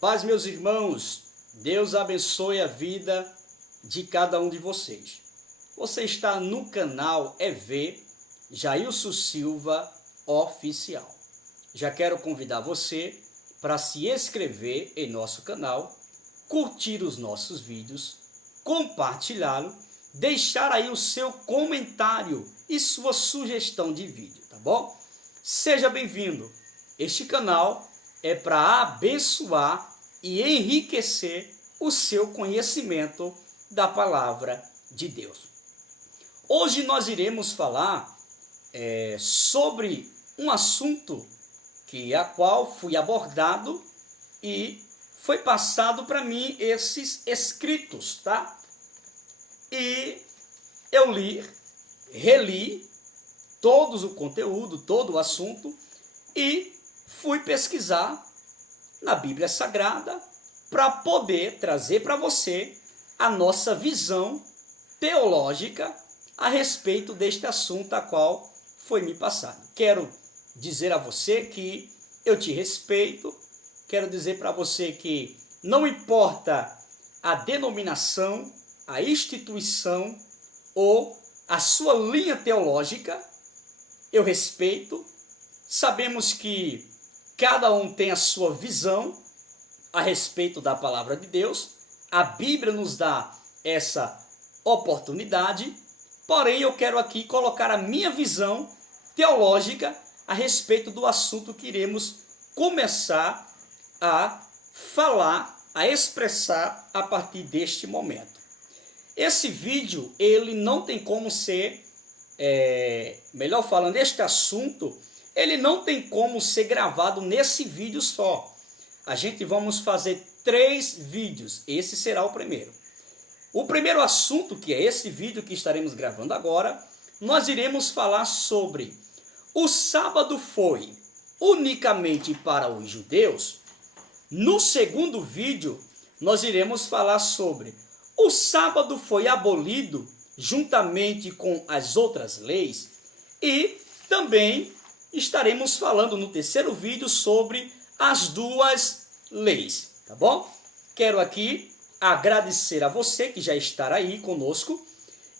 Paz, meus irmãos, Deus abençoe a vida de cada um de vocês. Você está no canal EV Jailson Silva Oficial. Já quero convidar você para se inscrever em nosso canal, curtir os nossos vídeos, compartilhá-lo, deixar aí o seu comentário e sua sugestão de vídeo, tá bom? Seja bem-vindo. Este canal é para abençoar e enriquecer o seu conhecimento da palavra de Deus. Hoje nós iremos falar sobre um assunto a qual fui abordado e foi passado para mim esses escritos, tá? E eu reli todo o conteúdo, todo o assunto e fui pesquisar na Bíblia Sagrada para poder trazer para você a nossa visão teológica a respeito deste assunto a qual foi me passado. Quero dizer a você que eu te respeito, quero dizer para você que não importa a denominação, a instituição ou a sua linha teológica, eu respeito. Sabemos que cada um tem a sua visão a respeito da palavra de Deus. A Bíblia nos dá essa oportunidade. Porém, eu quero aqui colocar a minha visão teológica a respeito do assunto que iremos começar a falar, a expressar a partir deste momento. Esse vídeo, ele não tem como ser, melhor falando, este assunto, ele não tem como ser gravado nesse vídeo só. A gente vamos fazer 3 vídeos, esse será o primeiro. O primeiro assunto, que é esse vídeo que estaremos gravando agora, nós iremos falar sobre o sábado foi unicamente para os judeus. No segundo vídeo, nós iremos falar sobre o sábado foi abolido juntamente com as outras leis. E também estaremos falando no terceiro vídeo sobre as 2 leis, tá bom? Quero aqui agradecer a você que já está aí conosco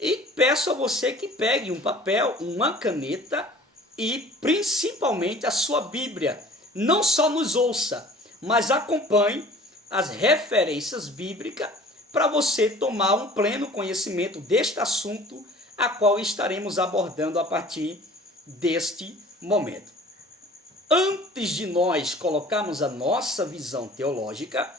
e peço a você que pegue um papel, uma caneta e principalmente a sua Bíblia. Não só nos ouça, mas acompanhe as referências bíblicas para você tomar um pleno conhecimento deste assunto a qual estaremos abordando a partir deste momento. Antes de nós colocarmos a nossa visão teológica,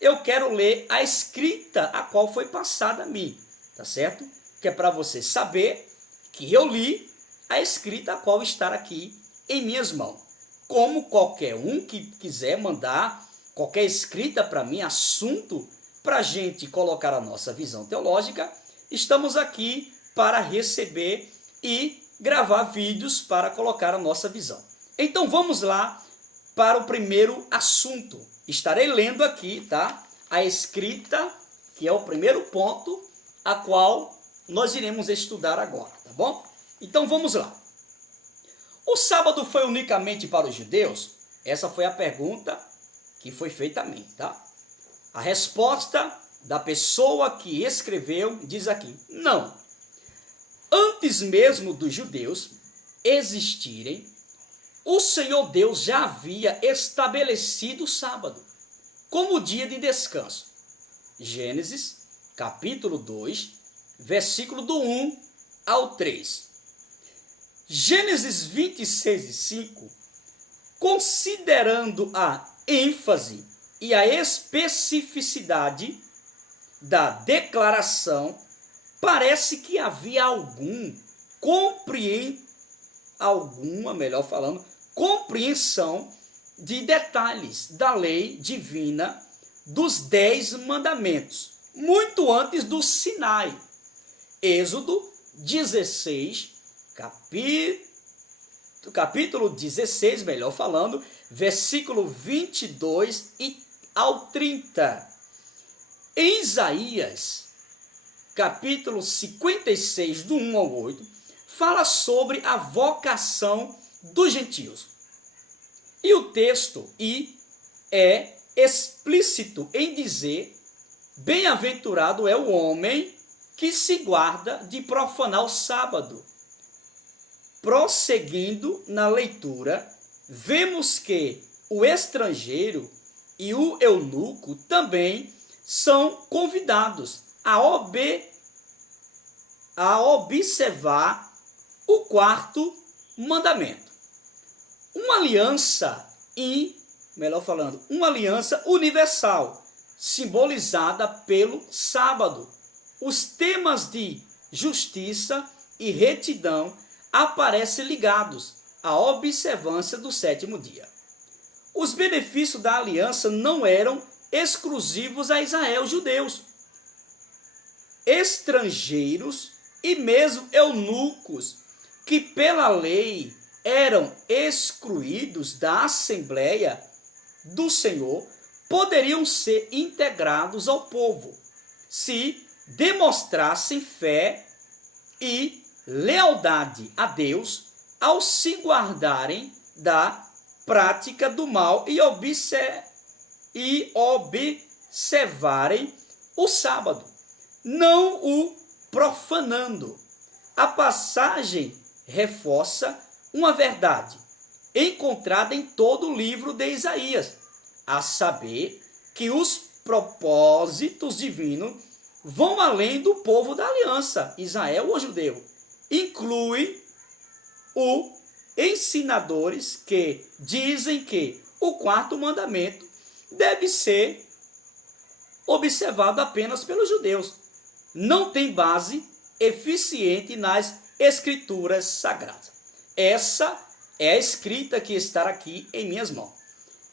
eu quero ler a escrita a qual foi passada a mim, tá certo? Que é para você saber que eu li a escrita a qual está aqui em minhas mãos. Como qualquer um que quiser mandar qualquer escrita para mim, assunto para a gente colocar a nossa visão teológica, estamos aqui para receber e gravar vídeos para colocar a nossa visão. Então vamos lá para o primeiro assunto. Estarei lendo aqui, tá? A escrita, que é o primeiro ponto, a qual nós iremos estudar agora, tá bom? Então vamos lá. O sábado foi unicamente para os judeus? Essa foi a pergunta que foi feita a mim, tá? A resposta da pessoa que escreveu diz aqui: não. Antes mesmo dos judeus existirem, o Senhor Deus já havia estabelecido o sábado como dia de descanso. Gênesis, capítulo 2, versículo do 1 ao 3. Gênesis 26:5, considerando a ênfase e a especificidade da declaração, parece que havia compreensão de detalhes da lei divina dos 10 mandamentos, muito antes do Sinai. Êxodo 16, capítulo 16, melhor falando, versículo 22 ao 30. Em Isaías, capítulo 56, do 1 ao 8, fala sobre a vocação dos gentios. E o texto é explícito em dizer: bem-aventurado é o homem que se guarda de profanar o sábado. Prosseguindo na leitura, vemos que o estrangeiro e o eunuco também são convidados a observar o quarto mandamento. Uma aliança uma aliança universal, simbolizada pelo sábado. Os temas de justiça e retidão aparecem ligados à observância do sétimo dia. Os benefícios da aliança não eram exclusivos a Israel, judeus. Estrangeiros e mesmo eunucos, que pela lei eram excluídos da Assembleia do Senhor, poderiam ser integrados ao povo, se demonstrassem fé e lealdade a Deus ao se guardarem da prática do mal e observarem o sábado, não o profanando. A passagem reforça uma verdade encontrada em todo o livro de Isaías, a saber que os propósitos divinos vão além do povo da aliança, Israel ou judeu. Inclui os ensinadores que dizem que o quarto mandamento deve ser observado apenas pelos judeus. Não tem base eficiente nas escrituras sagradas. Essa é a escrita que está aqui em minhas mãos.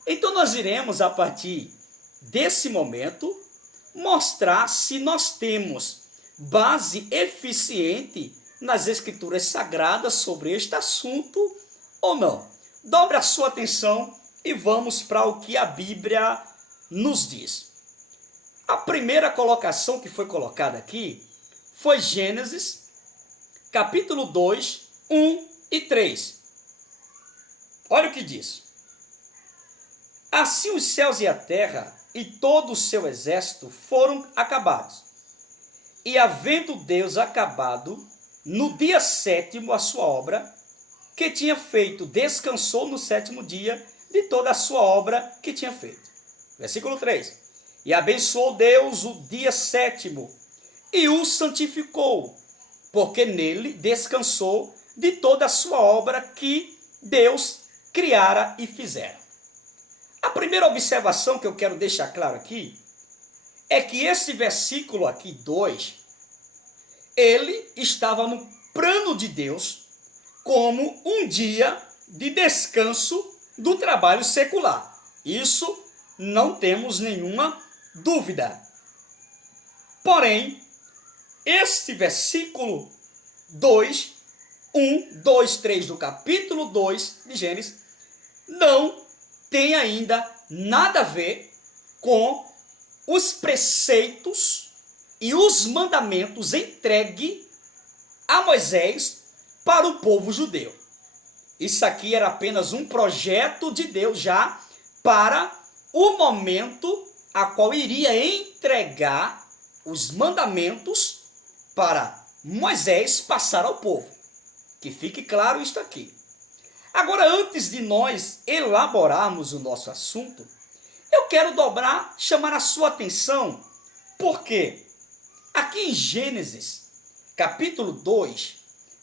Então nós iremos, a partir desse momento, mostrar se nós temos base eficiente nas escrituras sagradas sobre este assunto ou não. Dobre a sua atenção e vamos para o que a Bíblia nos diz. A primeira colocação que foi colocada aqui foi Gênesis, capítulo 2, 1 e 3. Olha o que diz. Assim os céus e a terra e todo o seu exército foram acabados. E havendo Deus acabado no dia sétimo a sua obra que tinha feito, descansou no sétimo dia de toda a sua obra que tinha feito. Versículo 3. E abençoou Deus o dia sétimo e o santificou, porque nele descansou de toda a sua obra que Deus criara e fizera. A primeira observação que eu quero deixar claro aqui é que esse versículo aqui, 2, ele estava no plano de Deus como um dia de descanso do trabalho secular. Isso não temos nenhuma dúvida. Porém, este versículo 2, 1, 2, 3 do capítulo 2 de Gênesis, não tem ainda nada a ver com os preceitos e os mandamentos entregues a Moisés para o povo judeu. Isso aqui era apenas um projeto de Deus já para o momento a qual iria entregar os mandamentos para Moisés passar ao povo. Que fique claro isto aqui. Agora, antes de nós elaborarmos o nosso assunto, eu quero chamar a sua atenção, porque aqui em Gênesis, capítulo 2,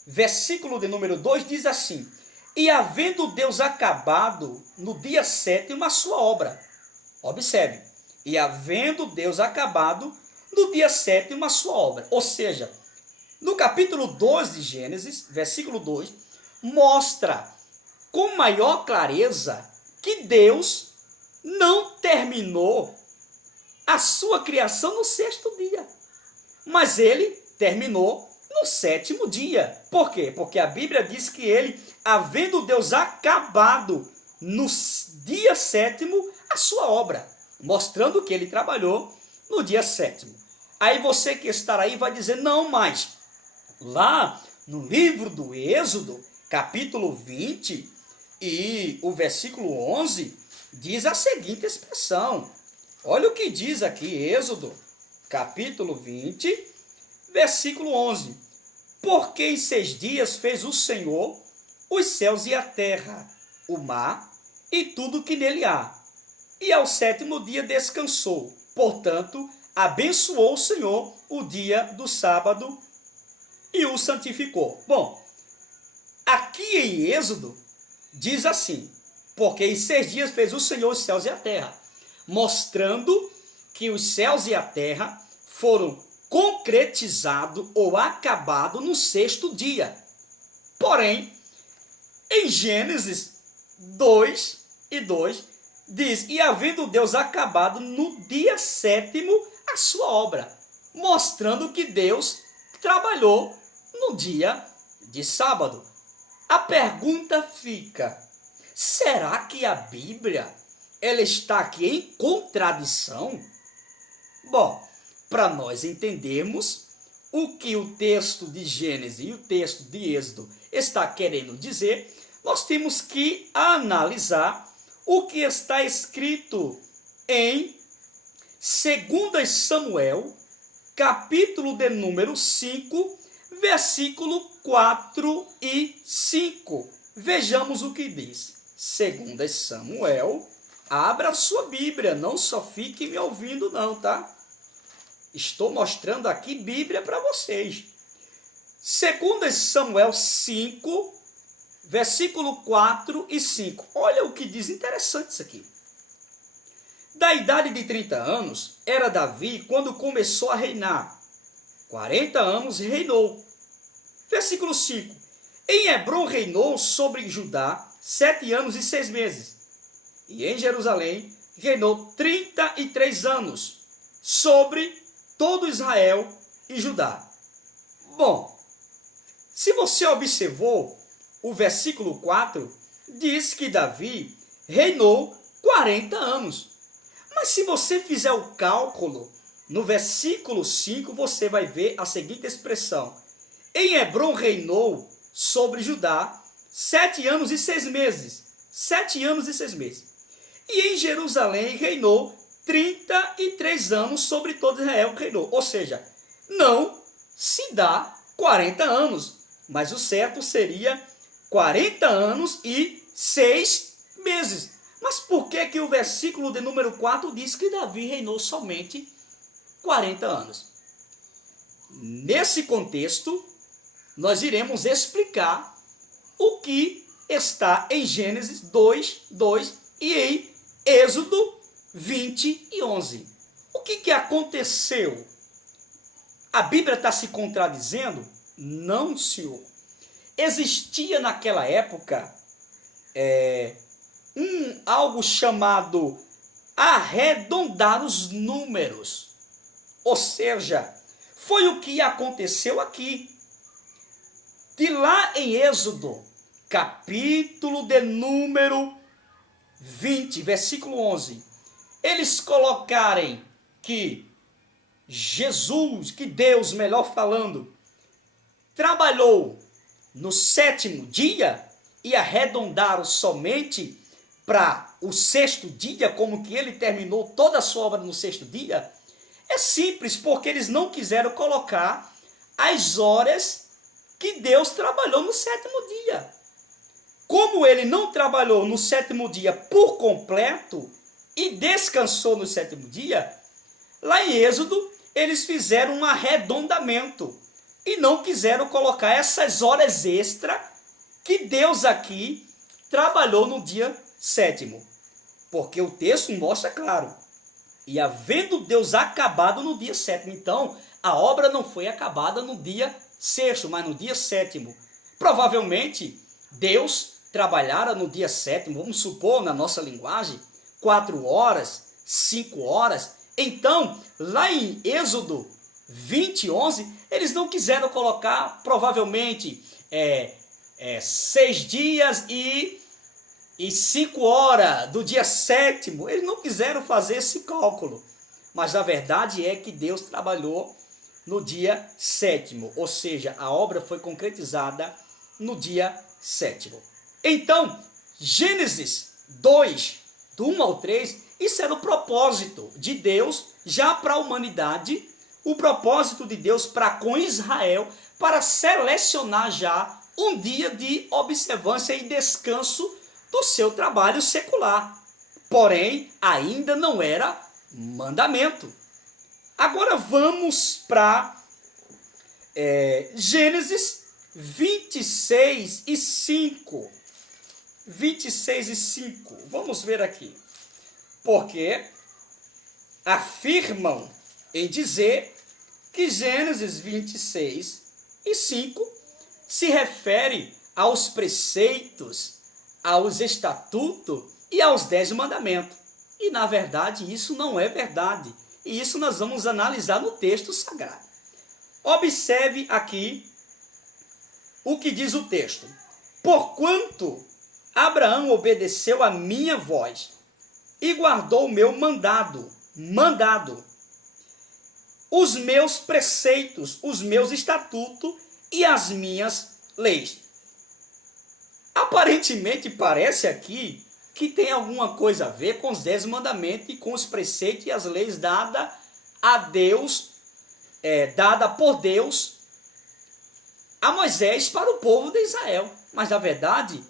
versículo de número 2, diz assim: e havendo Deus acabado no dia sétimo a sua obra. Observe, e havendo Deus acabado no dia sétimo a sua obra. Ou seja, no capítulo 2 de Gênesis, versículo 2, mostra com maior clareza que Deus não terminou a sua criação no sexto dia, mas ele terminou no sétimo dia. Por quê? Porque a Bíblia diz que ele, havendo Deus acabado no dia sétimo a sua obra, mostrando que ele trabalhou no dia sétimo. Aí você que está aí vai dizer: não, mas lá no livro do Êxodo, capítulo 20 e o versículo 11, diz a seguinte expressão. Olha o que diz aqui, Êxodo, capítulo 20, versículo 11. Porque em 6 dias fez o Senhor os céus e a terra, o mar e tudo que nele há. E ao 7º dia descansou. Portanto, abençoou o Senhor o dia do sábado e o santificou. Bom, aqui em Êxodo diz assim, porque em 6 dias fez o Senhor os céus e a terra, mostrando que os céus e a terra foram concretizados ou acabados no 6º dia. Porém, em Gênesis 2:2, diz, e havendo Deus acabado no dia 7º a sua obra, mostrando que Deus trabalhou no dia de sábado. A pergunta fica, será que a Bíblia ela está aqui em contradição? Bom, para nós entendermos o que o texto de Gênesis e o texto de Êxodo está querendo dizer, nós temos que analisar o que está escrito em 2 Samuel, capítulo de número 5, versículo 4 e 5. Vejamos o que diz. 2 Samuel, abra a sua Bíblia, não só fique me ouvindo não, tá? Estou mostrando aqui Bíblia para vocês. 2 Samuel 5, versículo 4 e 5. Olha o que diz, interessante isso aqui. Da idade de 30 anos, era Davi quando começou a reinar. 40 anos reinou. Versículo 5. Em Hebrom reinou sobre Judá 7 anos e 6 meses. E em Jerusalém reinou 33 anos sobre todo Israel e Judá. Bom, se você observou, o versículo 4 diz que Davi reinou 40 anos. Mas se você fizer o cálculo, no versículo 5 você vai ver a seguinte expressão. Em Hebrom reinou sobre Judá 7 anos e 6 meses. 7 anos e 6 meses. E em Jerusalém reinou 33 anos sobre todo Israel reinou. Ou seja, não se dá 40 anos. Mas o certo seria 40 anos e 6 meses. Mas por que que o versículo de número 4 diz que Davi reinou somente 40 anos? Nesse contexto, nós iremos explicar o que está em Gênesis 2:2 e em Êxodo 20:11. O que aconteceu? A Bíblia está se contradizendo? Não, senhor. Existia naquela época algo chamado arredondar os números. Ou seja, foi o que aconteceu aqui. De lá em Êxodo, capítulo de número 20, versículo 11, eles colocarem que Jesus, que Deus, melhor falando, trabalhou no 7º dia e arredondaram somente para o 6º dia, como que ele terminou toda a sua obra no 6º dia, é simples, porque eles não quiseram colocar as horas que Deus trabalhou no 7º dia. Como ele não trabalhou no 7º dia por completo e descansou no 7º dia, lá em Êxodo eles fizeram um arredondamento e não quiseram colocar essas horas extra que Deus aqui trabalhou no dia 7º. Porque o texto mostra claro. E havendo Deus acabado no dia 7º. Então, a obra não foi acabada no dia 6º, mas no dia 7º. Provavelmente, Deus trabalhara no dia 7º, vamos supor, na nossa linguagem, 4 horas, 5 horas. Então, lá em Êxodo 20:11, eles não quiseram colocar, provavelmente, 6 dias e 5 horas do dia 7º. Eles não quiseram fazer esse cálculo. Mas a verdade é que Deus trabalhou no dia 7º. Ou seja, a obra foi concretizada no dia 7º. Então, Gênesis 2, do 1 ao 3, isso era o propósito de Deus já para a humanidade, o propósito de Deus para com Israel, para selecionar já um dia de observância e descanso do seu trabalho secular. Porém, ainda não era mandamento. Agora vamos para Gênesis 26 e 5. 26 e 5. Vamos ver aqui. Porque afirmam em dizer que Gênesis 26 e 5 se refere aos preceitos, aos estatutos e aos 10 mandamentos. E, na verdade, isso não é verdade. E isso nós vamos analisar no texto sagrado. Observe aqui o que diz o texto. Porquanto Abraão obedeceu a minha voz e guardou o meu mandado, os meus preceitos, os meus estatutos e as minhas leis. Aparentemente parece aqui que tem alguma coisa a ver com os 10 mandamentos e com os preceitos e as leis dadas a Deus, dada por Deus a Moisés para o povo de Israel. Mas na verdade,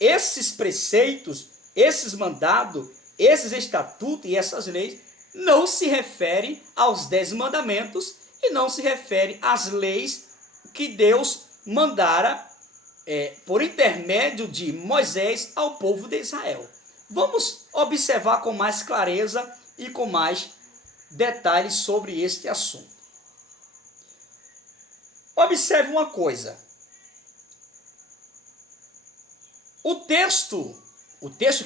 esses preceitos, esses mandados, esses estatutos e essas leis não se referem aos 10 mandamentos e não se refere às leis que Deus mandara por intermédio de Moisés ao povo de Israel. Vamos observar com mais clareza e com mais detalhes sobre este assunto. Observe uma coisa. O texto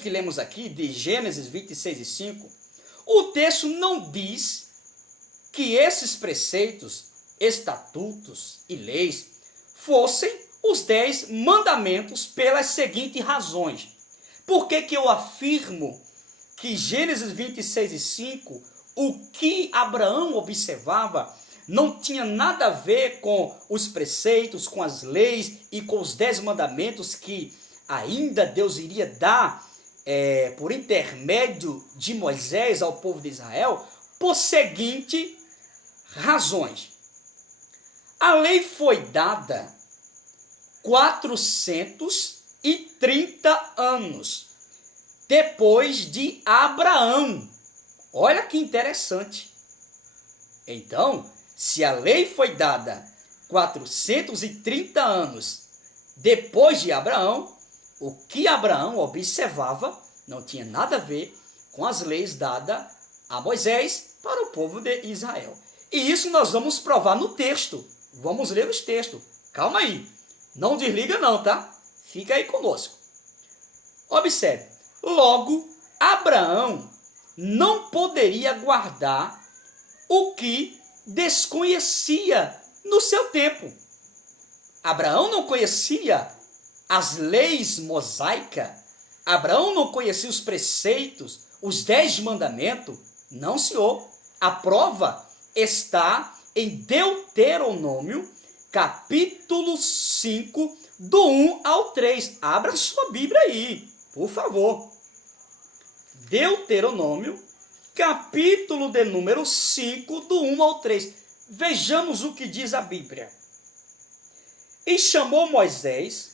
que lemos aqui, de Gênesis 26 e 5, o texto não diz que esses preceitos, estatutos e leis fossem os 10 mandamentos pelas seguintes razões. Por que eu afirmo que Gênesis 26 e 5, o que Abraão observava, não tinha nada a ver com os preceitos, com as leis e com os 10 mandamentos que ainda Deus iria dar por intermédio de Moisés ao povo de Israel, por seguinte razões. A lei foi dada 430 anos depois de Abraão. Olha que interessante. Então, se a lei foi dada 430 anos depois de Abraão, o que Abraão observava não tinha nada a ver com as leis dadas a Moisés para o povo de Israel. E isso nós vamos provar no texto. Vamos ler os textos. Calma aí. Não desliga não, tá? Fica aí conosco. Observe. Logo, Abraão não poderia guardar o que desconhecia no seu tempo. Abraão não conhecia as leis mosaicas. Abraão não conhecia os preceitos, os 10 mandamentos. Não, senhor. A prova está em Deuteronômio, capítulo 5, do 1 ao 3. Abra sua Bíblia aí, por favor. Deuteronômio, capítulo de número 5, do 1 ao 3. Vejamos o que diz a Bíblia. E chamou Moisés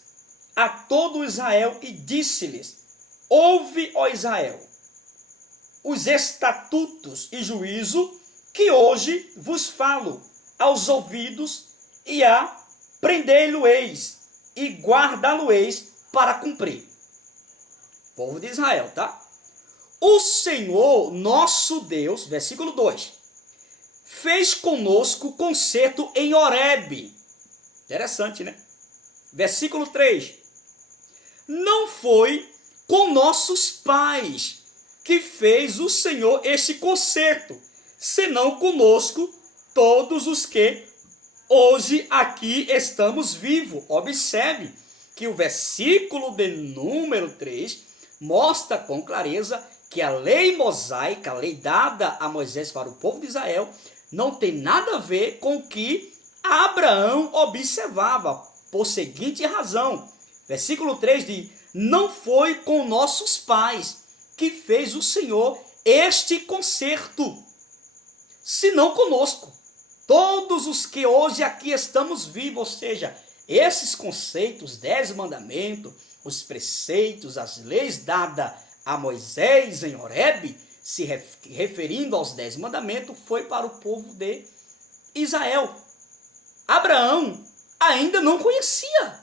a todo Israel e disse-lhes: ouve, ó Israel, os estatutos e juízo que hoje vos falo aos ouvidos, e aprendei-lo-eis e guardá-lo-eis para cumprir. Povo de Israel, tá? O Senhor nosso Deus, versículo 2, fez conosco concerto em Horebe. Interessante, né? Versículo 3. Não foi com nossos pais que fez o Senhor este concerto, senão conosco todos os que hoje aqui estamos vivos. Observe que o versículo de número 3 mostra com clareza que a lei mosaica, a lei dada a Moisés para o povo de Israel, não tem nada a ver com o que Abraão observava, por seguinte razão. Versículo 3 diz: não foi com nossos pais que fez o Senhor este concerto, senão conosco. Todos os que hoje aqui estamos vivos, ou seja, esses conceitos, 10 mandamentos, os preceitos, as leis dadas a Moisés em Horebe, se referindo aos 10 mandamentos, foi para o povo de Israel. Abraão ainda não conhecia,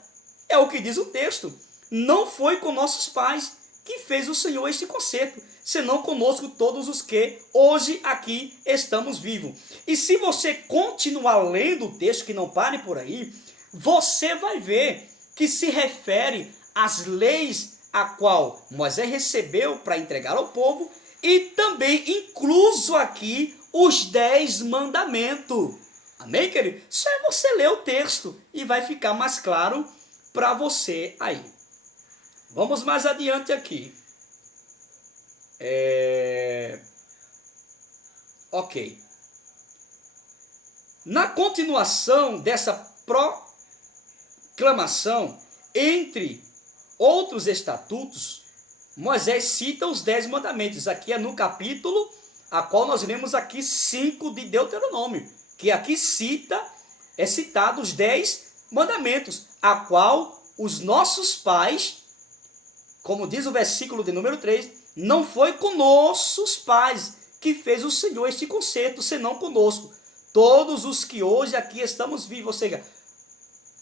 é o que diz o texto. Não foi com nossos pais que fez o Senhor este concerto, senão conosco todos os que hoje aqui estamos vivos. E se você continuar lendo o texto, que não pare por aí, você vai ver que se refere às leis a qual Moisés recebeu para entregar ao povo, e também incluso aqui os 10 mandamentos. Amém, querido? Só é você ler o texto e vai ficar mais claro para você aí. Vamos mais adiante aqui. Ok. Na continuação dessa proclamação, entre outros estatutos, Moisés cita os 10 mandamentos. Aqui é no capítulo, a qual nós lemos aqui 5 de Deuteronômio, que aqui é citado os 10 mandamentos, a qual os nossos pais, como diz o versículo de número 3, não foi com nossos pais que fez o Senhor este concerto, senão conosco. Todos os que hoje aqui estamos vivos, ou seja,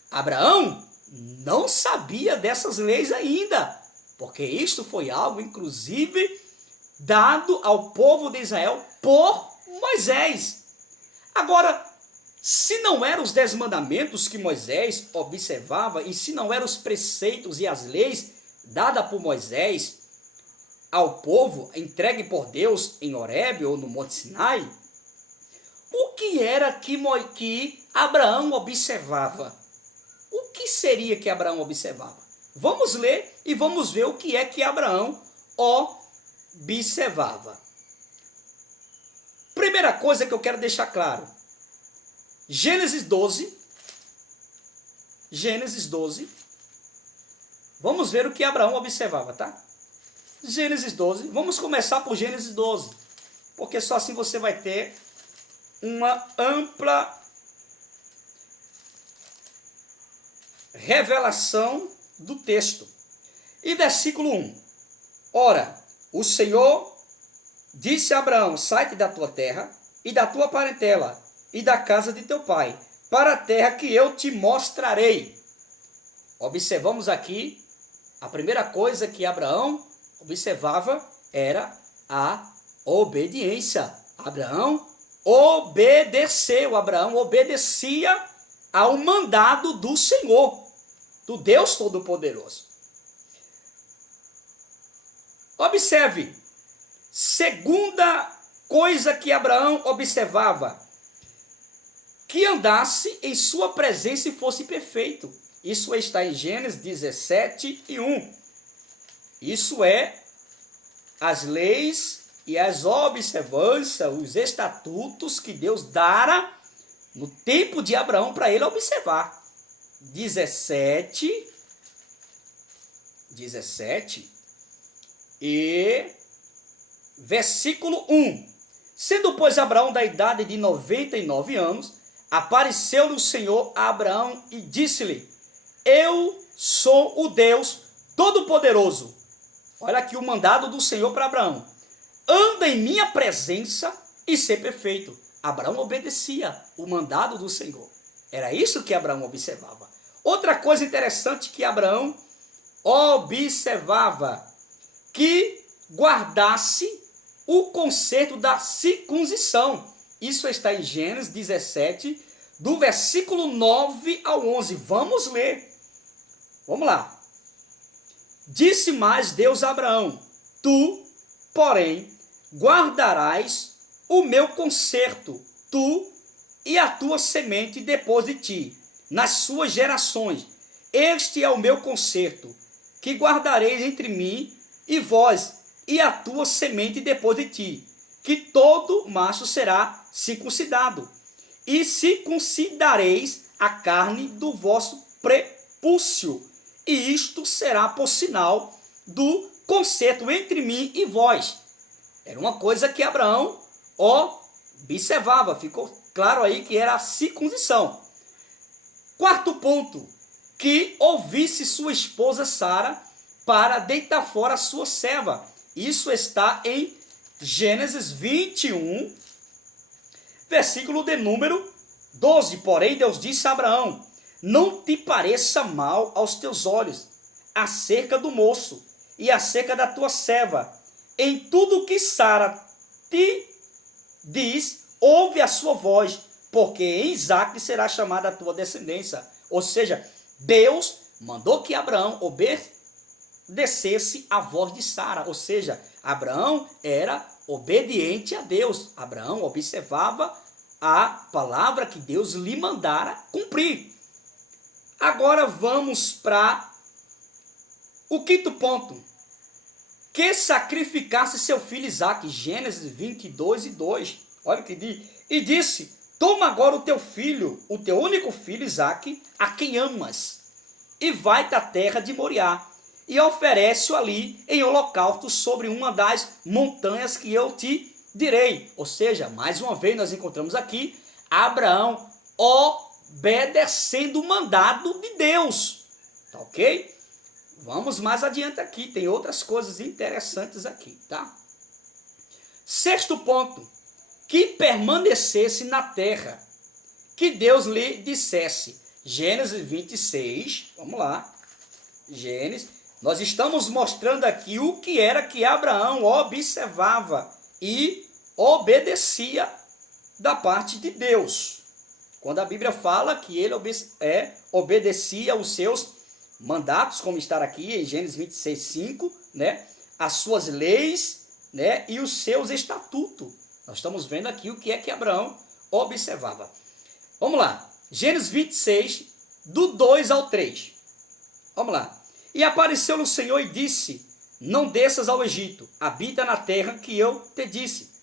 Abraão não sabia dessas leis ainda, porque isto foi algo, inclusive, dado ao povo de Israel por Moisés. Agora, se não eram os 10 mandamentos que Moisés observava, e se não eram os preceitos e as leis dadas por Moisés ao povo, entregue por Deus em Horebe ou no Monte Sinai, o que era que Abraão observava? O que seria que Abraão observava? Vamos ler e vamos ver o que é que Abraão observava. Primeira coisa que eu quero deixar claro. Gênesis 12. Vamos ver o que Abraão observava, tá? Gênesis 12. Vamos começar por Gênesis 12. Porque só assim você vai ter uma ampla revelação do texto. E versículo 1. Ora, o Senhor disse a Abraão: sai-te da tua terra e da tua parentela e da casa de teu pai, para a terra que eu te mostrarei. Observamos aqui, a primeira coisa que Abraão observava era a obediência. Abraão obedeceu, Abraão obedecia ao mandado do Senhor, do Deus Todo-Poderoso. Observe, segunda coisa que Abraão observava, que andasse em sua presença e fosse perfeito. Isso está em Gênesis 17 e 1. Isso é as leis e as observâncias, os estatutos que Deus dara no tempo de Abraão para ele observar. 17 e versículo 1. Sendo, pois, Abraão da idade de 99 anos, apareceu-lhe o Senhor a Abraão e disse-lhe: eu sou o Deus Todo-Poderoso. Olha aqui o mandado do Senhor para Abraão. Anda em minha presença e ser perfeito. Abraão obedecia o mandado do Senhor. Era isso que Abraão observava. Outra coisa interessante que Abraão observava, que guardasse o conceito da circuncisão. Isso está em Gênesis 17, do versículo 9 ao 11. Vamos ler. Vamos lá. Disse mais Deus a Abraão: tu, porém, guardarás o meu concerto, tu e a tua semente depois de ti, nas suas gerações. Este é o meu concerto, que guardareis entre mim e vós, e a tua semente depois de ti, que todo macho será circuncidado, e circuncidareis a carne do vosso prepúcio, e isto será por sinal do concerto entre mim e vós. Era uma coisa que Abraão observava. Ficou claro aí que era a circuncisão. Quarto ponto, que ouvisse sua esposa Sara para deitar fora a sua serva. Isso está em Gênesis 21, versículo de número 12. Porém, Deus disse a Abraão: não te pareça mal aos teus olhos acerca do moço e acerca da tua serva. Em tudo que Sara te diz, ouve a sua voz, porque em Isaque será chamada a tua descendência. Ou seja, Deus mandou que Abraão obedecesse a voz de Sara. Ou seja, Abraão era obediente a Deus. Abraão observava a palavra que Deus lhe mandara cumprir. Agora vamos para o quinto ponto. Que sacrificasse seu filho Isaque. Gênesis 22 e 2. Olha o que diz. E disse: toma agora o teu filho, o teu único filho Isaque, a quem amas, e vai-te à terra de Moriá, e oferece-o ali em holocausto sobre uma das montanhas que eu te direi. Ou seja, mais uma vez nós encontramos aqui Abraão obedecendo o mandado de Deus. Tá ok? Vamos mais adiante aqui, tem outras coisas interessantes aqui, tá? Sexto ponto, que permanecesse na terra, que Deus lhe dissesse. Gênesis 26, vamos lá, Gênesis, nós estamos mostrando aqui o que era que Abraão observava e obedecia da parte de Deus. Quando a Bíblia fala que ele obedecia os seus mandatos, como está aqui em Gênesis 26, 5, né? As suas leis, né? E os seus estatutos. Nós estamos vendo aqui o que é que Abraão observava. Vamos lá. Gênesis 26, do 2 ao 3. Vamos lá. E apareceu-lhe o Senhor e disse: não desças ao Egito, habita na terra que eu te disse.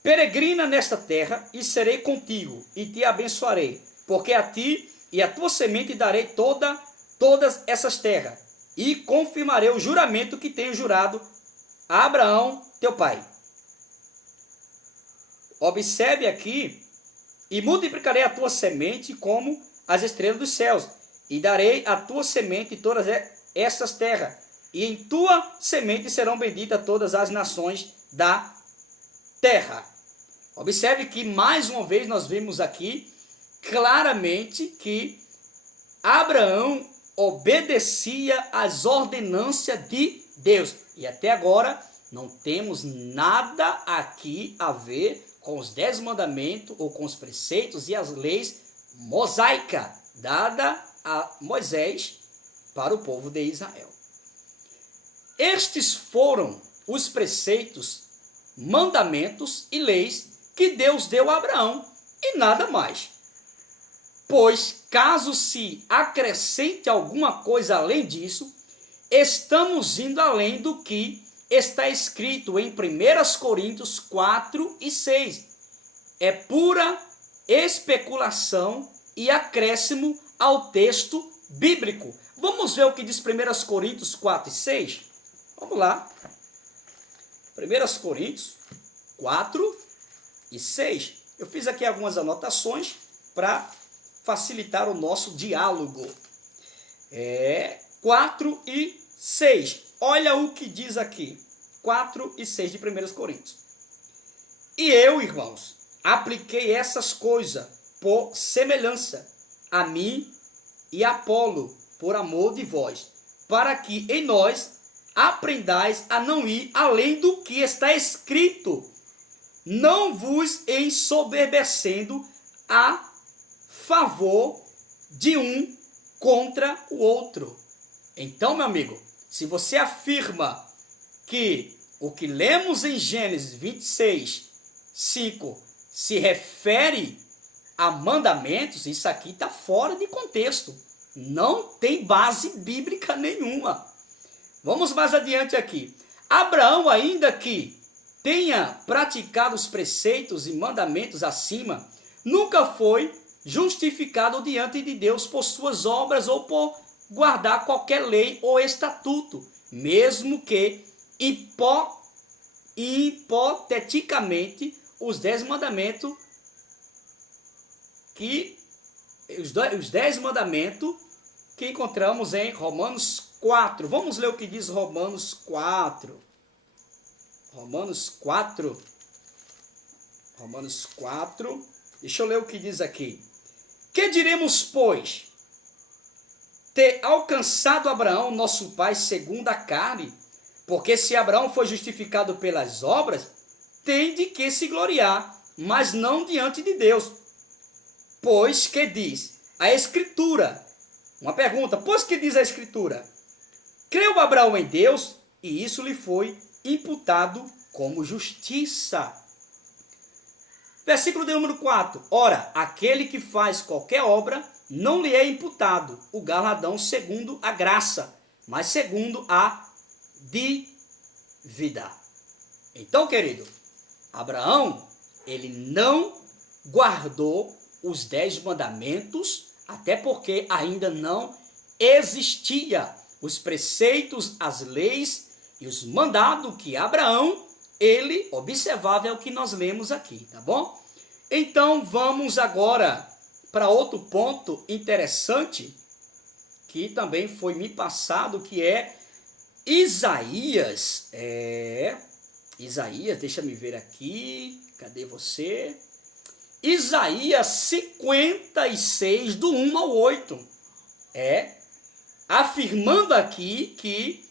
Peregrina nesta terra e serei contigo e te abençoarei, porque a ti e a tua semente darei todas essas terras, e confirmarei o juramento que tenho jurado a Abraão, teu pai. Observe aqui: e multiplicarei a tua semente como as estrelas dos céus, e darei a tua semente todas essas terras, e em tua semente serão benditas todas as nações da terra. Observe que mais uma vez nós vemos aqui claramente que Abraão obedecia às ordenanças de Deus. E até agora não temos nada aqui a ver com os 10 mandamentos ou com os preceitos e as leis mosaicas dadas a Moisés para o povo de Israel. Estes foram os preceitos, mandamentos e leis que Deus deu a Abraão e nada mais. Pois, caso se acrescente alguma coisa além disso, estamos indo além do que está escrito em 1 Coríntios 4 e 6. É pura especulação e acréscimo ao texto bíblico. Vamos ver o que diz 1 Coríntios 4 e 6? Vamos lá. 1 Coríntios 4 e 6. Eu fiz aqui algumas anotações para facilitar o nosso diálogo. 4 e 6. Olha o que diz aqui. 4 e 6 de 1 Coríntios. E eu, irmãos, apliquei essas coisas por semelhança a mim e a Apolo, por amor de vós, para que em nós aprendais a não ir além do que está escrito, não vos ensoberbecendo a favor de um contra o outro. Então, meu amigo, se você afirma que o que lemos em Gênesis 26, 5 se refere a mandamentos, isso aqui está fora de contexto. Não tem base bíblica nenhuma. Vamos mais adiante aqui. Abraão, ainda que tenha praticado os preceitos e mandamentos acima, nunca foi justificado diante de Deus por suas obras ou por guardar qualquer lei ou estatuto. mesmo que hipoteticamente os 10 mandamentos os 10 mandamentos que encontramos em Romanos 4. Vamos ler o que diz Romanos 4. Romanos 4. Romanos 4. Deixa eu ler o que diz aqui. Que diremos, pois? Ter alcançado Abraão, nosso pai, segundo a carne? Porque se Abraão foi justificado pelas obras, tem de que se gloriar, mas não diante de Deus. Pois que diz a Escritura? Uma pergunta, pois que diz a Escritura? Creu Abraão em Deus, e isso lhe foi imputado como justiça. Versículo de número 4. Ora, aquele que faz qualquer obra, não lhe é imputado o galardão segundo a graça, mas segundo a dívida. Então, querido, Abraão, ele não guardou os 10 mandamentos, até porque ainda não existia os preceitos, as leis e os mandados que Abraão, ele observava, é o que nós lemos aqui, tá bom? Então, vamos agora para outro ponto interessante, que também foi me passado, que é Isaías. Isaías, deixa me ver aqui, cadê você? Isaías 56, do 1 ao 8. Afirmando aqui que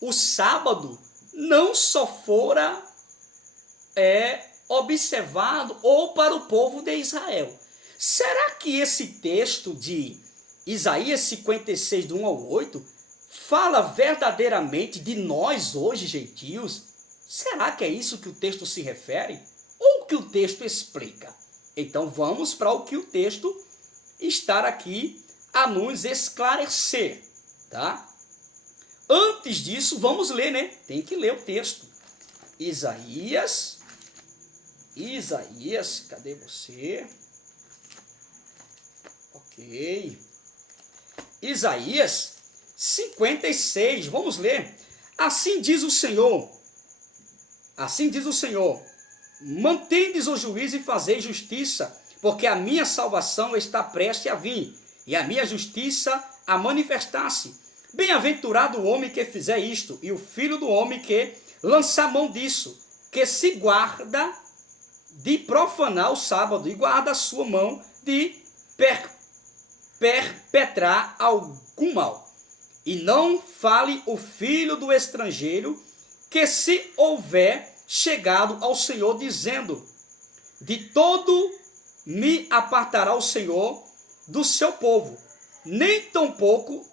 o sábado não só fora observado ou para o povo de Israel. Será que esse texto de Isaías 56, do 1 ao 8, fala verdadeiramente de nós hoje, gentios? Será que é isso que o texto se refere? Ou o que o texto explica? Então vamos para o que o texto está aqui a nos esclarecer, tá? Antes disso, vamos ler, né? Tem que ler o texto. Isaías, cadê você? Ok. Isaías 56, vamos ler. Assim diz o Senhor, mantendes o juízo e fazeis justiça, porque a minha salvação está prestes a vir, e a minha justiça a manifestar-se. Bem-aventurado o homem que fizer isto, e o filho do homem que lançar mão disso, que se guarda de profanar o sábado, e guarda a sua mão de perpetrar algum mal. E não fale o filho do estrangeiro, que se houver chegado ao Senhor, dizendo: de todo me apartará o Senhor do seu povo. Nem tampouco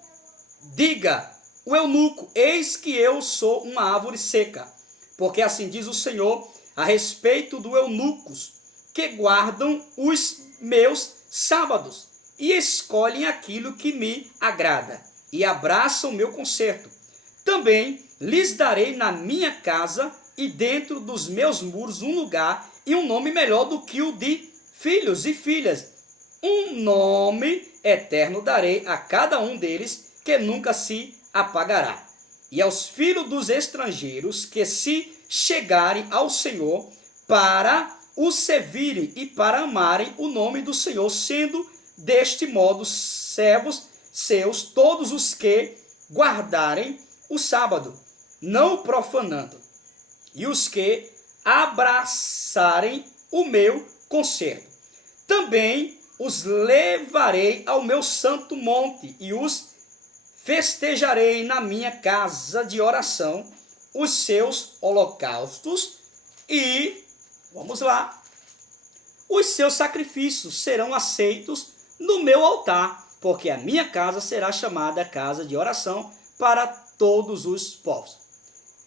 diga o eunuco: eis que eu sou uma árvore seca. Porque assim diz o Senhor a respeito dos eunucos, que guardam os meus sábados, e escolhem aquilo que me agrada, e abraçam o meu concerto. Também lhes darei na minha casa e dentro dos meus muros um lugar e um nome melhor do que o de filhos e filhas. Um nome eterno darei a cada um deles, que nunca se apagará. E aos filhos dos estrangeiros que se chegarem ao Senhor para o servirem e para amarem o nome do Senhor, sendo deste modo servos seus todos os que guardarem o sábado, não o profanando, e os que abraçarem o meu concerto. Também os levarei ao meu santo monte e os festejarei na minha casa de oração, os seus holocaustos e, vamos lá, os seus sacrifícios serão aceitos no meu altar, porque a minha casa será chamada casa de oração para todos os povos.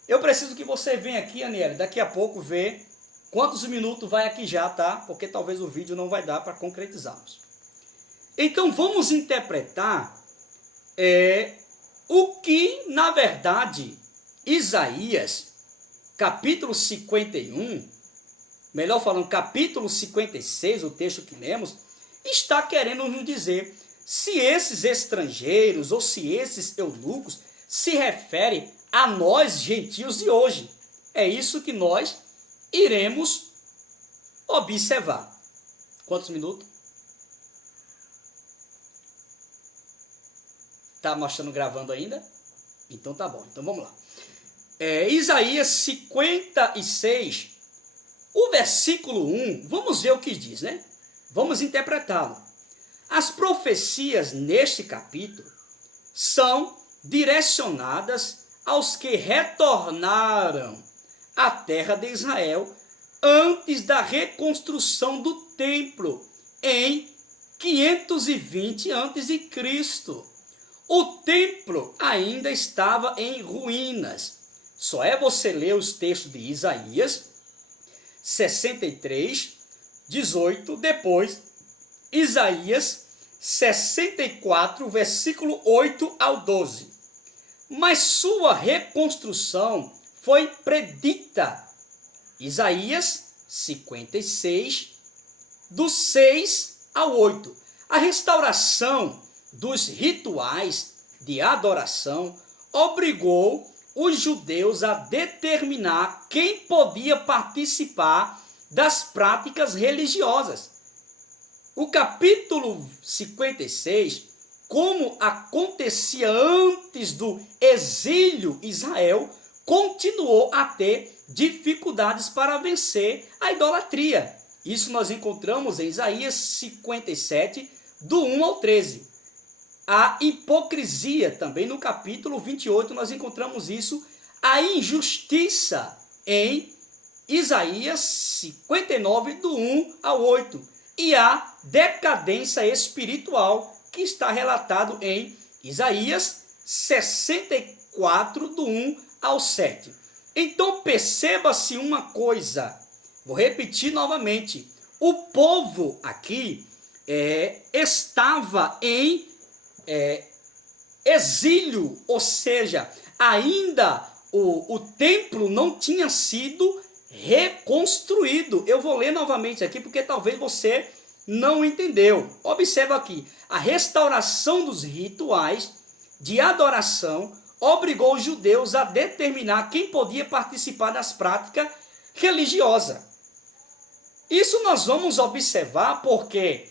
Eu preciso que você venha aqui, Aniele, daqui a pouco ver quantos minutos vai aqui já, tá? Porque talvez o vídeo não vai dar para concretizarmos. Então vamos interpretar o que, na verdade, Isaías, capítulo 51, melhor falando, capítulo 56, o texto que lemos, está querendo nos dizer se esses estrangeiros ou se esses eunucos se refere a nós gentios de hoje. É isso que nós iremos observar. Quantos minutos? Tá mostrando gravando ainda? Então tá bom, então vamos lá. Isaías 56, o versículo 1, vamos ver o que diz, né? Vamos interpretá-lo. As profecias neste capítulo são direcionadas aos que retornaram à terra de Israel antes da reconstrução do templo em 520 a.C. O templo ainda estava em ruínas. Só é você ler os textos de Isaías 63, 18, depois Isaías 64, versículo 8 ao 12. Mas sua reconstrução foi predita. Isaías 56, do 6 ao 8. A restauração dos rituais de adoração obrigou os judeus a determinar quem podia participar das práticas religiosas. O capítulo 56, como acontecia antes do exílio, Israel continuou a ter dificuldades para vencer a idolatria. Isso nós encontramos em Isaías 57, do 1 ao 13. A hipocrisia, também no capítulo 28, nós encontramos isso. A injustiça em Isaías 59, do 1 ao 8. E a decadência espiritual, que está relatado em Isaías 64, do 1 ao 7. Então perceba-se uma coisa, vou repetir novamente, o povo aqui estava em exílio, ou seja, ainda o templo não tinha sido reconstruído. Eu vou ler novamente aqui porque talvez você não entendeu. Observa aqui, a restauração dos rituais de adoração obrigou os judeus a determinar quem podia participar das práticas religiosas. Isso nós vamos observar porque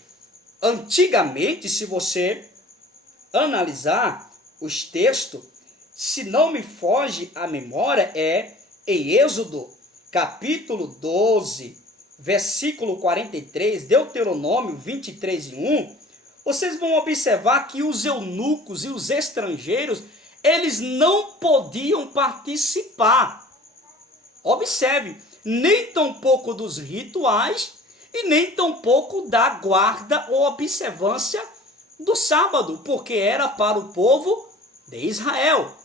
antigamente, se você analisar os textos, se não me foge a memória, em Êxodo, capítulo 12, versículo 43, Deuteronômio 23 e 1, vocês vão observar que os eunucos e os estrangeiros, eles não podiam participar. Observe, nem tampouco dos rituais e nem tampouco da guarda ou observância do sábado, porque era para o povo de Israel.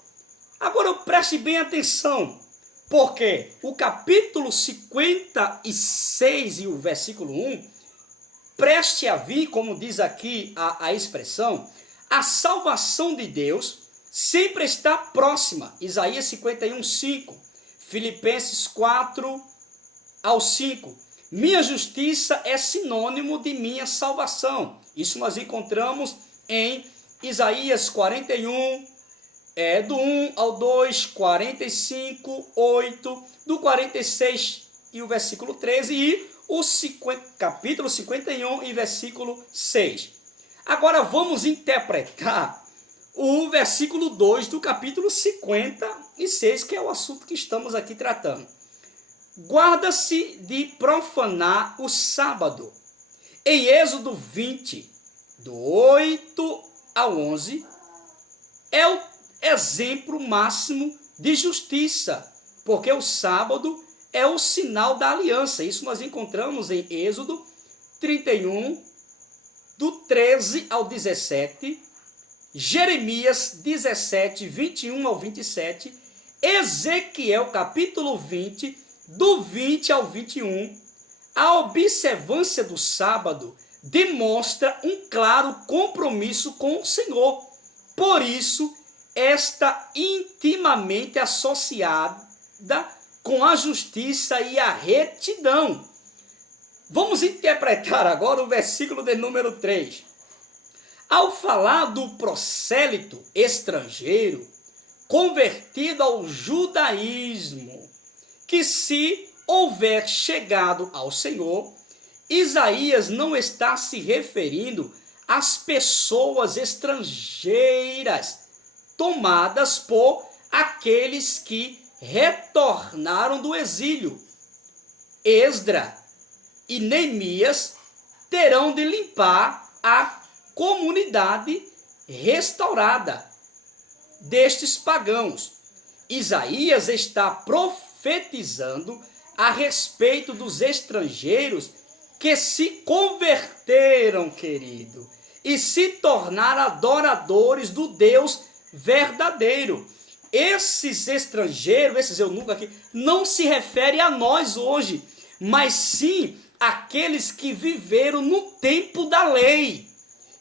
Agora preste bem atenção, porque o capítulo 56 e o versículo 1, preste a vir, como diz aqui a expressão, a salvação de Deus sempre está próxima. Isaías 51, 5, Filipenses 4 ao 5. Minha justiça é sinônimo de minha salvação. Isso nós encontramos em Isaías 41, do 1 ao 2, 45, 8, do 46 e o versículo 13 e o capítulo 51 e versículo 6. Agora vamos interpretar o versículo 2 do capítulo 56, que é o assunto que estamos aqui tratando. Guarda-se de profanar o sábado. Em Êxodo 20, do 8 ao 11, é o exemplo máximo de justiça, porque o sábado é o sinal da aliança. Isso nós encontramos em Êxodo 31, do 13 ao 17, Jeremias 17, 21 ao 27, Ezequiel capítulo 20, do 20 ao 21, a observância do sábado demonstra um claro compromisso com o Senhor. Por isso, está intimamente associada com a justiça e a retidão. Vamos interpretar agora o versículo de número 3. Ao falar do prosélito estrangeiro, convertido ao judaísmo, que se houver chegado ao Senhor, Isaías não está se referindo às pessoas estrangeiras tomadas por aqueles que retornaram do exílio. Esdra e Neemias terão de limpar a comunidade restaurada destes pagãos. Isaías está profetizando a respeito dos estrangeiros que se converteram, querido, e se tornaram adoradores do Deus verdadeiro. Esses estrangeiros, esses eunucos aqui, não se refere a nós hoje, mas sim aqueles que viveram no tempo da lei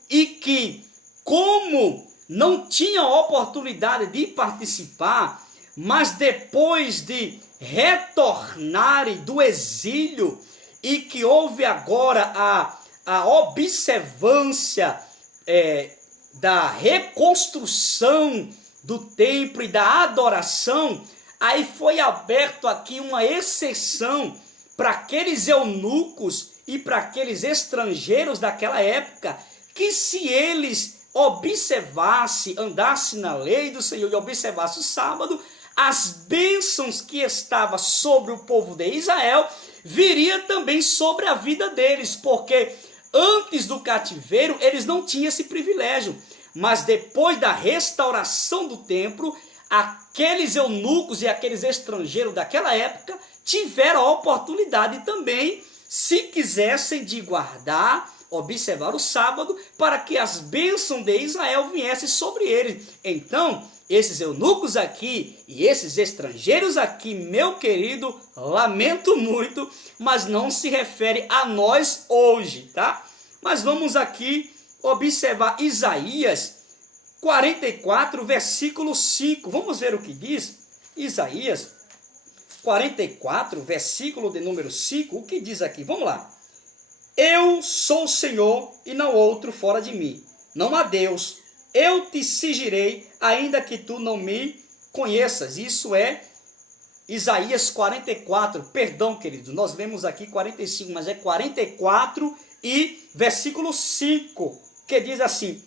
e que, como não tinham oportunidade de participar, mas depois de retornarem do exílio e que houve agora a observância da reconstrução do templo e da adoração, aí foi aberto aqui uma exceção para aqueles eunucos e para aqueles estrangeiros daquela época, que se eles observassem, andassem na lei do Senhor e observassem o sábado, as bênçãos que estavam sobre o povo de Israel viria também sobre a vida deles, porque antes do cativeiro eles não tinham esse privilégio, mas depois da restauração do templo, aqueles eunucos e aqueles estrangeiros daquela época tiveram a oportunidade também, se quisessem, de guardar, observar o sábado, para que as bênçãos de Israel viessem sobre eles. Então, esses eunucos aqui e esses estrangeiros aqui, meu querido, lamento muito, mas não se refere a nós hoje, tá? Mas vamos aqui observar Isaías 44, versículo 5. Vamos ver o que diz Isaías 44, versículo de número 5. O que diz aqui? Vamos lá. Eu sou o Senhor e não outro fora de mim. Não há Deus. Eu te cingirei, ainda que tu não me conheças. Isso é Isaías 44. Perdão, querido, nós lemos aqui 45, mas é 44 e versículo 5, que diz assim: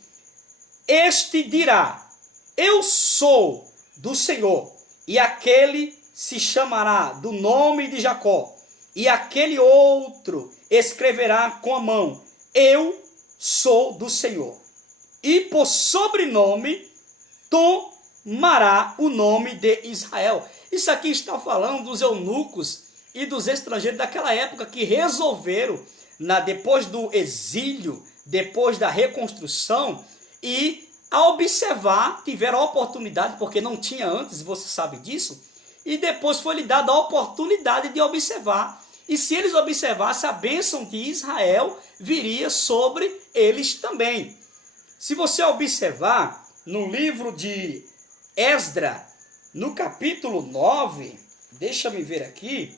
Este dirá, eu sou do Senhor, e aquele se chamará do nome de Jacó, e aquele outro escreverá com a mão, eu sou do Senhor. E por sobrenome tomará o nome de Israel. Isso aqui está falando dos eunucos e dos estrangeiros daquela época que resolveram, depois do exílio, depois da reconstrução, e a observar, tiveram a oportunidade, porque não tinha antes, você sabe disso, e depois foi lhe dada a oportunidade de observar. E se eles observassem, a bênção de Israel viria sobre eles também. Se você observar no livro de Esdra, no capítulo 9, deixa-me ver aqui,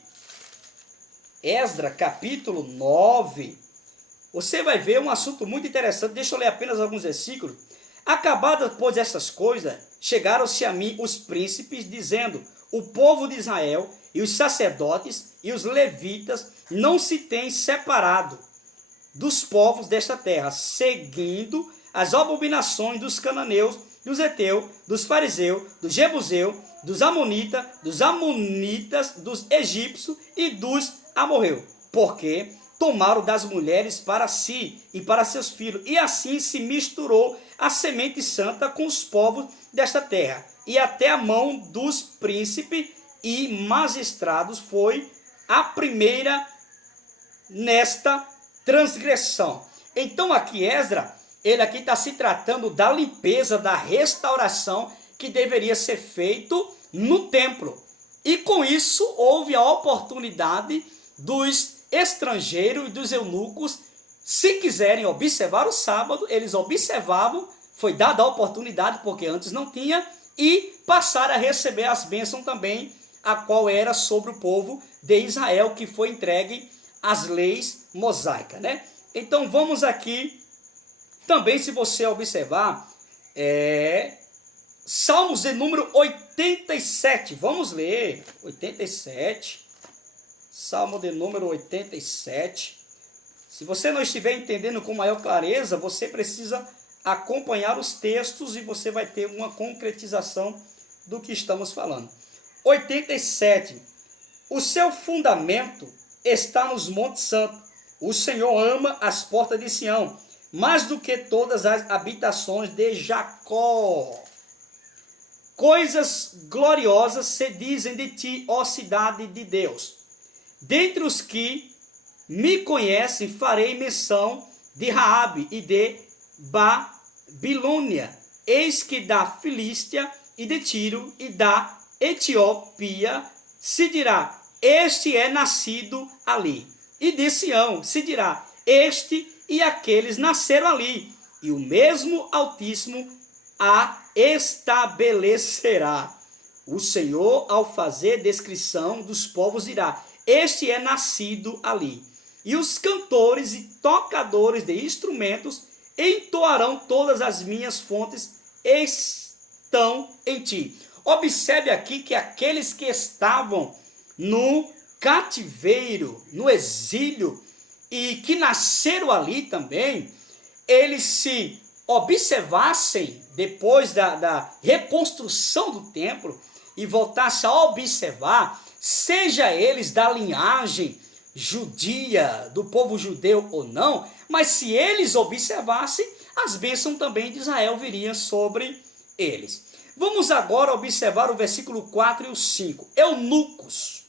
Esdra, capítulo 9, você vai ver um assunto muito interessante. Deixa eu ler apenas alguns versículos. Acabadas, pois, essas coisas, chegaram-se a mim os príncipes, dizendo, o povo de Israel e os sacerdotes e os levitas não se têm separado dos povos desta terra, seguindo as abominações dos cananeus, dos heteus, dos fariseus, dos jebuseus, dos amonitas, dos egípcios e dos amorreus, porque tomaram das mulheres para si e para seus filhos, e assim se misturou a semente santa com os povos desta terra, e até a mão dos príncipes e magistrados foi a primeira nesta transgressão. Então aqui Esdra, ele aqui está se tratando da limpeza, da restauração que deveria ser feito no templo. E com isso houve a oportunidade dos estrangeiros e dos eunucos, se quiserem observar o sábado, eles observavam, foi dada a oportunidade, porque antes não tinha, e passaram a receber as bênçãos também, a qual era sobre o povo de Israel, que foi entregue às leis mosaicas, né? Então vamos aqui, também se você observar, Salmos de número 87. Vamos ler. 87. Salmo de número 87. Se você não estiver entendendo com maior clareza, você precisa acompanhar os textos e você vai ter uma concretização do que estamos falando. 87. O seu fundamento está nos montes santos. O Senhor ama as portas de Sião, mais do que todas as habitações de Jacó. Coisas gloriosas se dizem de ti, ó cidade de Deus. Dentre os que me conhecem, farei menção de Raabe e de Babilônia. Eis que da Filístia e de Tiro e da Etiópia se dirá, este é nascido ali. E de Sião se dirá, este e aqueles nasceram ali. E o mesmo Altíssimo a estabelecerá. O Senhor, ao fazer descrição dos povos, dirá, este é nascido ali. E os cantores e tocadores de instrumentos entoarão, todas as minhas fontes estão em ti. Observe aqui que aqueles que estavam no cativeiro, no exílio, e que nasceram ali também, eles se observassem depois da reconstrução do templo e voltassem a observar, seja eles da linhagem judia, do povo judeu ou não, mas se eles observassem, as bênçãos também de Israel viriam sobre eles. Vamos agora observar o versículo 4 e o 5. Eunucos.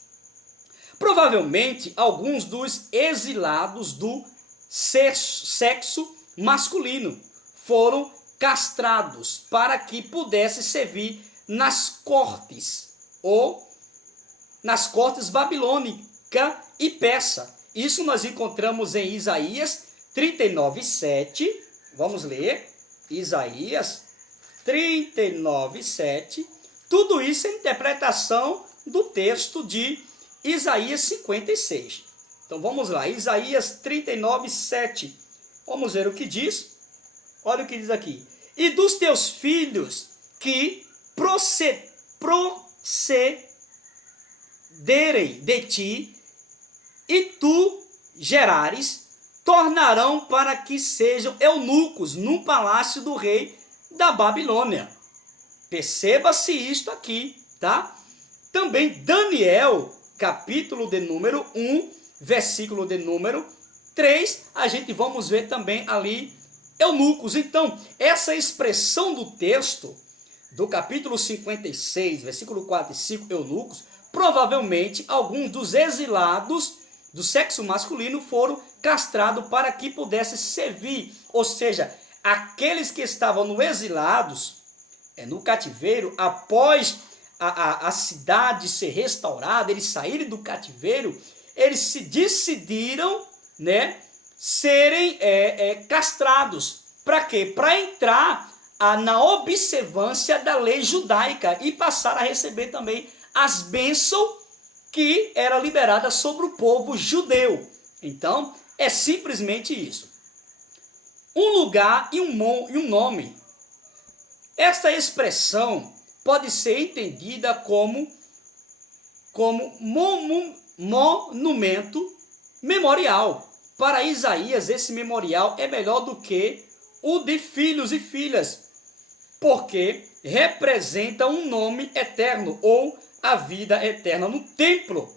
Provavelmente alguns dos exilados do sexo masculino foram castrados para que pudesse servir nas cortes ou nas cortes babilônica e persa. Isso nós encontramos em Isaías 39:7. Vamos ler Isaías 39:7. Tudo isso é interpretação do texto de Isaías 56. Então vamos lá, Isaías 39:7. Vamos ver o que diz. Olha o que diz aqui. E dos teus filhos que procederem de ti, e tu gerares, tornarão para que sejam eunucos no palácio do rei da Babilônia. Perceba-se isto aqui, tá? Também Daniel, capítulo de número 1, versículo de número 3, a gente vamos ver também ali eunucos. Então, essa expressão do texto, do capítulo 56, versículo 4 e 5, eunucos, provavelmente alguns dos exilados do sexo masculino foram castrados para que pudessem servir, ou seja, aqueles que estavam no exilados, no cativeiro, após a cidade ser restaurada, eles saírem do cativeiro, eles se decidiram, serem castrados. Para quê? Para entrar na observância da lei judaica e passar a receber também as bênçãos que era liberada sobre o povo judeu. Então, é simplesmente isso. Um lugar e um nome. Esta expressão pode ser entendida como monumento memorial. Para Isaías, esse memorial é melhor do que o de filhos e filhas, porque representa um nome eterno ou a vida eterna no templo,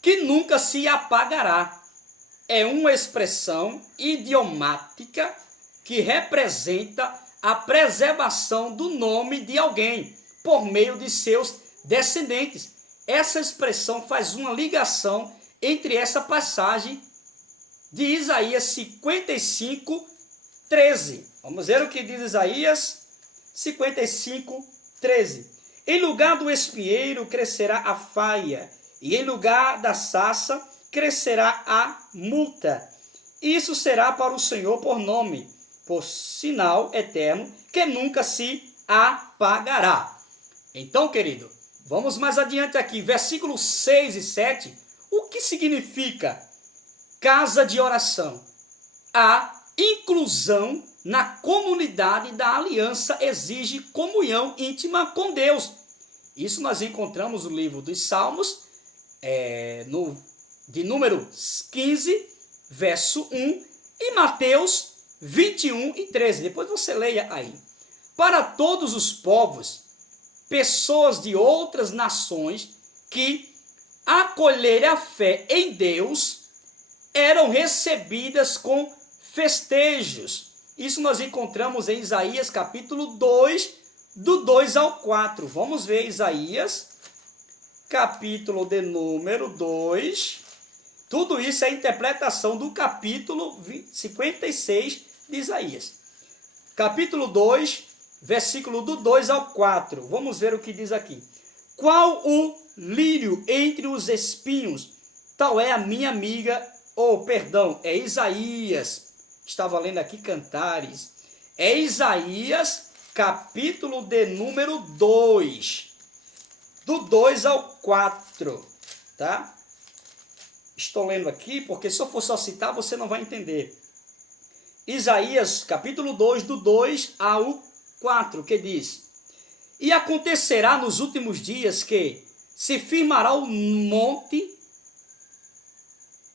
que nunca se apagará. É uma expressão idiomática que representa a preservação do nome de alguém por meio de seus descendentes. Essa expressão faz uma ligação entre essa passagem de Isaías 55, 13. Vamos ver o que diz Isaías 55, 13. Em lugar do espinheiro crescerá a faia, e em lugar da sarça crescerá a multa. Isso será para o Senhor por nome, por sinal eterno, que nunca se apagará. Então, querido, vamos mais adiante aqui, versículos 6 e 7. O que significa casa de oração? A inclusão na comunidade da aliança exige comunhão íntima com Deus. Isso nós encontramos no livro dos Salmos, de número 15, verso 1, e Mateus 21 e 13. Depois você leia aí. Para todos os povos, pessoas de outras nações que acolherem a fé em Deus eram recebidas com festejos. Isso nós encontramos em Isaías capítulo 2, do 2 ao 4. Vamos ver Isaías, capítulo de número 2. Tudo isso é a interpretação do capítulo 56 de Isaías. Capítulo 2, versículo do 2 ao 4. Vamos ver o que diz aqui. Qual o lírio entre os espinhos, tal é a minha amiga, é Isaías. Estava lendo aqui Cantares. É Isaías, capítulo de número 2. Do 2 ao 4. Tá? Estou lendo aqui, porque se eu for só citar, você não vai entender. Isaías, capítulo 2, do 2 ao 4, que diz: E acontecerá nos últimos dias que se firmará o monte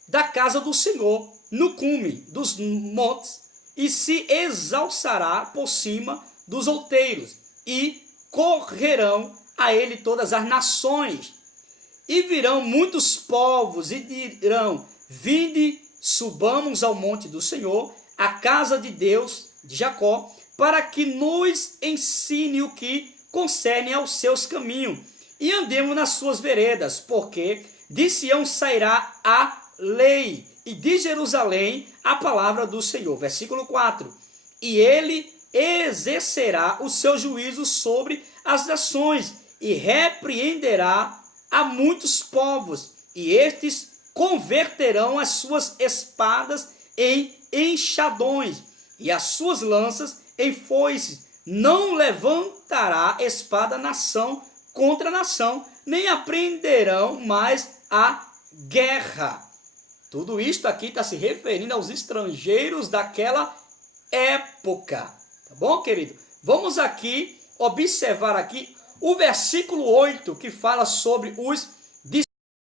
da casa do Senhor, no cume dos montes, e se exalçará por cima dos outeiros, e correrão a ele todas as nações. E virão muitos povos e dirão: Vinde, subamos ao monte do Senhor, a casa de Deus de Jacó, para que nos ensine o que concerne aos seus caminhos, e andemos nas suas veredas, porque de Sião sairá a lei, e de Jerusalém a palavra do Senhor. Versículo 4. E ele exercerá o seu juízo sobre as nações, e repreenderá a muitos povos, e estes converterão as suas espadas em enxadões, e as suas lanças em foices. Não levantará espada nação contra nação, nem aprenderão mais a guerra. Tudo isto aqui está se referindo aos estrangeiros daquela época. Tá bom, querido? Vamos aqui observar aqui o versículo 8, que fala sobre os